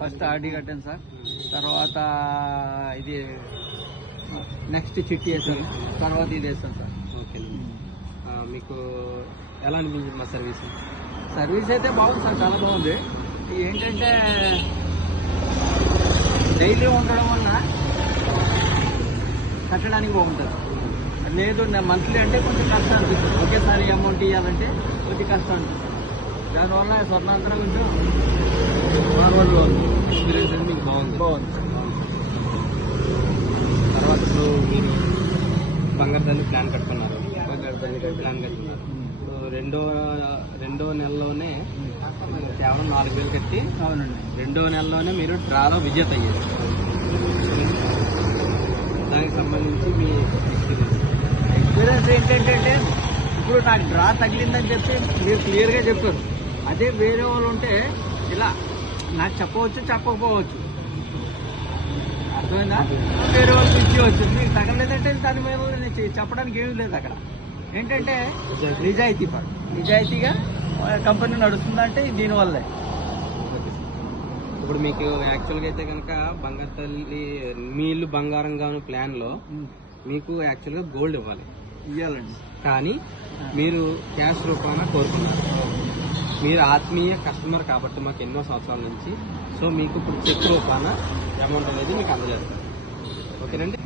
First RD కట్టాను sir. తర్వాత ఇది నెక్స్ట్ చిట్టి వేసాను, తర్వాత ఇది వేసాను సార్. ఓకే. మీకు ఎలా అనిపించింది మా సర్వీస్? సర్వీస్ అయితే బాగుంది సార్, చాలా బాగుంది. ఏంటంటే డైలీ ఉండడం వల్ల కట్టడానికి బాగుంటుంది. లేదు మంత్లీ అంటే కొంచెం కష్టం అనిపిస్తుంది, ఒకేసారి అమౌంట్ ఇవ్వాలంటే కొంచెం కష్టం అనిపిస్తుంది. దానివల్ల స్వర్ణాంతరం కొంచెం ఫార్వర్డ్లో ఉంది. ఎక్స్పీరియన్స్ అనేది మీకు బాగుంది. తర్వాత ఇప్పుడు మీరు బంగారు తల్లి ప్లాన్ కట్టుకున్నారు. ఇప్పుడు రెండో నెలలోనే కేవలం 4,000 కట్టి, అవునండి, రెండో నెలలోనే మీరు డ్రాలో విజేత అయ్యారు. దానికి సంబంధించి మీ ఎక్స్పీరియన్స్ ఏంటంటే ఇప్పుడు నాకు డ్రా తగిలిందని చెప్పి మీరు క్లియర్గా చెప్పారు. అదే వేరే వాళ్ళు ఉంటే ఇలా నాకు చెప్పవచ్చు, చెప్పకపోవచ్చు, అర్థమైందా? వేరే వాళ్ళకి ఇచ్చేవచ్చు. మీకు తగలేదంటే దాని మీద చెప్పడానికి ఏమీ లేదు. అక్కడ ఏంటంటే నిజాయితీగా కంపెనీ నడుస్తుందంటే దీనివల్లే. ఇప్పుడు మీకు యాక్చువల్గా అయితే కనుక బంగారు తల్లి మీ ఇల్లు బంగారం గాను ప్లాన్లో మీకు యాక్చువల్గా గోల్డ్ ఇవ్వాలండి, కానీ మీరు క్యాష్ రూపాన కోరుకున్నారు. మీరు ఆత్మీయ కస్టమర్ కాబట్టి మాకు ఎన్నో సంవత్సరాల నుంచి, సో మీకు ఇప్పుడు చెక్ రూపాన అమౌంట్ అనేది మీకు అందజేస్తారు. ఓకేనండి.